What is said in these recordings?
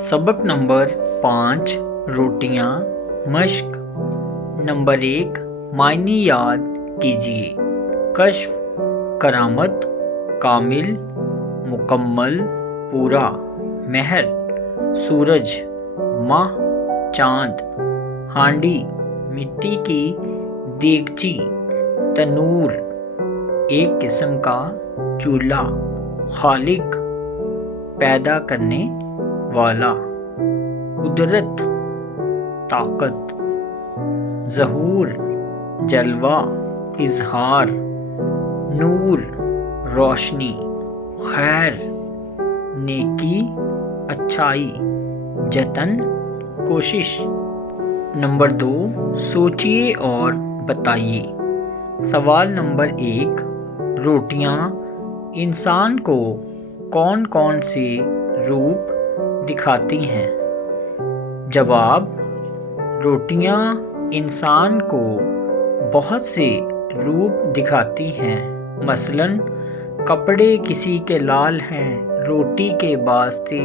सबक नंबर 5 रोटियां मश्क। नंबर 1 मायने याद कीजिए। कश्फ करामत, कामिल, मुकम्मल, पूरा, महर, सूरज, माह, चांद, हांडी, मिट्टी की देगची, तनूर, एक किस्म का चूल्हा, खालिक, पैदा करने वाला, कुदरत, ताकत, ज़हूर, जलवा, इजहार, नूर, रोशनी, खैर, नेकी, अच्छाई, जतन, कोशिश। नंबर 2 सोचिए और बताइए। सवाल नंबर 1 रोटियां इंसान को कौन कौन से रूप दिखाती हैं? जवाब: रोटियां इंसान को बहुत से रूप दिखाती हैं। मसलन कपड़े किसी के लाल हैं, रोटी के वास्ते,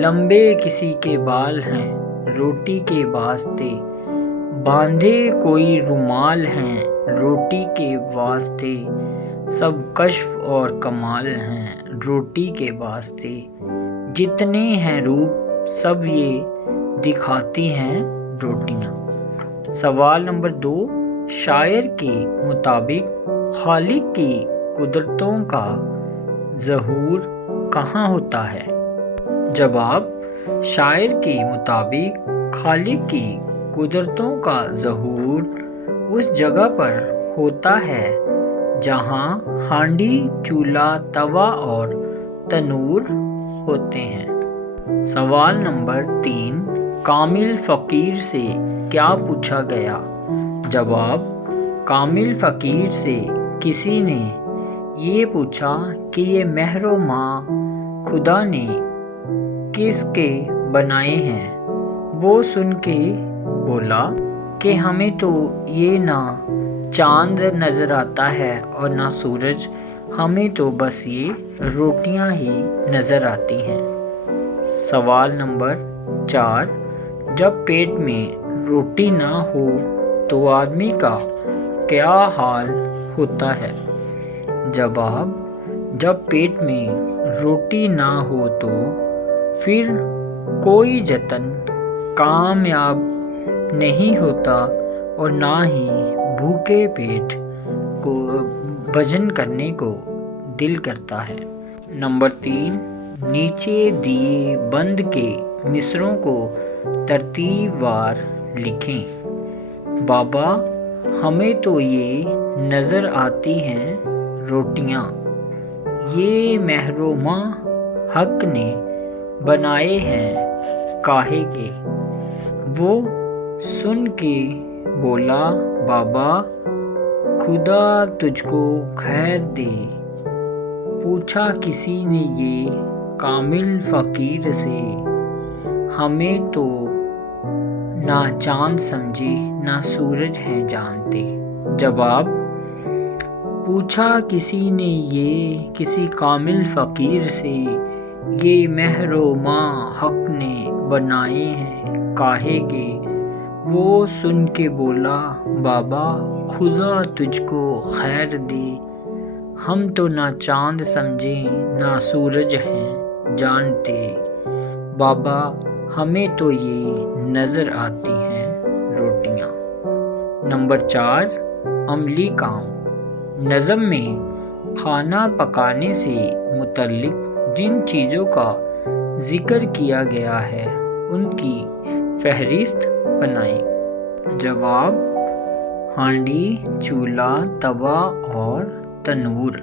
लंबे किसी के बाल हैं, रोटी के वास्ते, बांधे कोई रुमाल हैं, रोटी के वास्ते, सब कश्फ और कमाल हैं, रोटी के वास्ते, जितने हैं रूप सब ये दिखाती हैं रोटियां। सवाल नंबर 2 शायर के मुताबिक खालिक की कुदरतों का ज़हूर कहाँ होता है? जवाब: शायर के मुताबिक खालिक की कुदरतों का ज़हूर उस जगह पर होता है जहाँ हांडी, चूल्हा, तवा और तनूर होते हैं। सवाल नंबर 3 कामिल फ़कीर से क्या पूछा गया? जवाब: कामिल फ़कीर से किसी ने ये पूछा कि ये महरो माँ खुदा ने किसके बनाए हैं? वो सुन के बोला कि हमें तो ये ना चांद नज़र आता है और ना सूरज, हमें तो बस ये रोटियां ही नज़र आती हैं। सवाल नंबर 4 जब पेट में रोटी ना हो तो आदमी का क्या हाल होता है? जवाब: जब पेट में रोटी ना हो तो फिर कोई जतन कामयाब नहीं होता और ना ही भूखे पेट को भजन करने को दिल करता है। नंबर 3 नीचे दिए बंद के मिसरों को तरतीबवार लिखें। बाबा हमें तो ये नज़र आती हैं रोटियां, ये महरोमा हक ने बनाए हैं काहे के? वो सुन के बोला बाबा खुदा तुझको खैर दे। पूछा किसी ने ये कामिल फ़कीर से, हमें तो ना चांद समझे ना सूरज हैं जानते। जवाब: पूछा किसी ने ये किसी कामिल फ़कीर से, ये महरो माँ हक ने बनाए हैं काहे के? वो सुन के बोला बाबा खुदा तुझको खैर दे। हम तो ना चांद समझे ना सूरज हैं जानते। बाबा हमें तो ये नज़र आती हैं रोटियां। नंबर 4 अमली काम। नज़म में खाना पकाने से मुतल्लिक जिन चीज़ों का ज़िक्र किया गया है उनकी फहरिस्त बनाएं। जवाब: हांडी, चूल्हा, तवा और तनूर।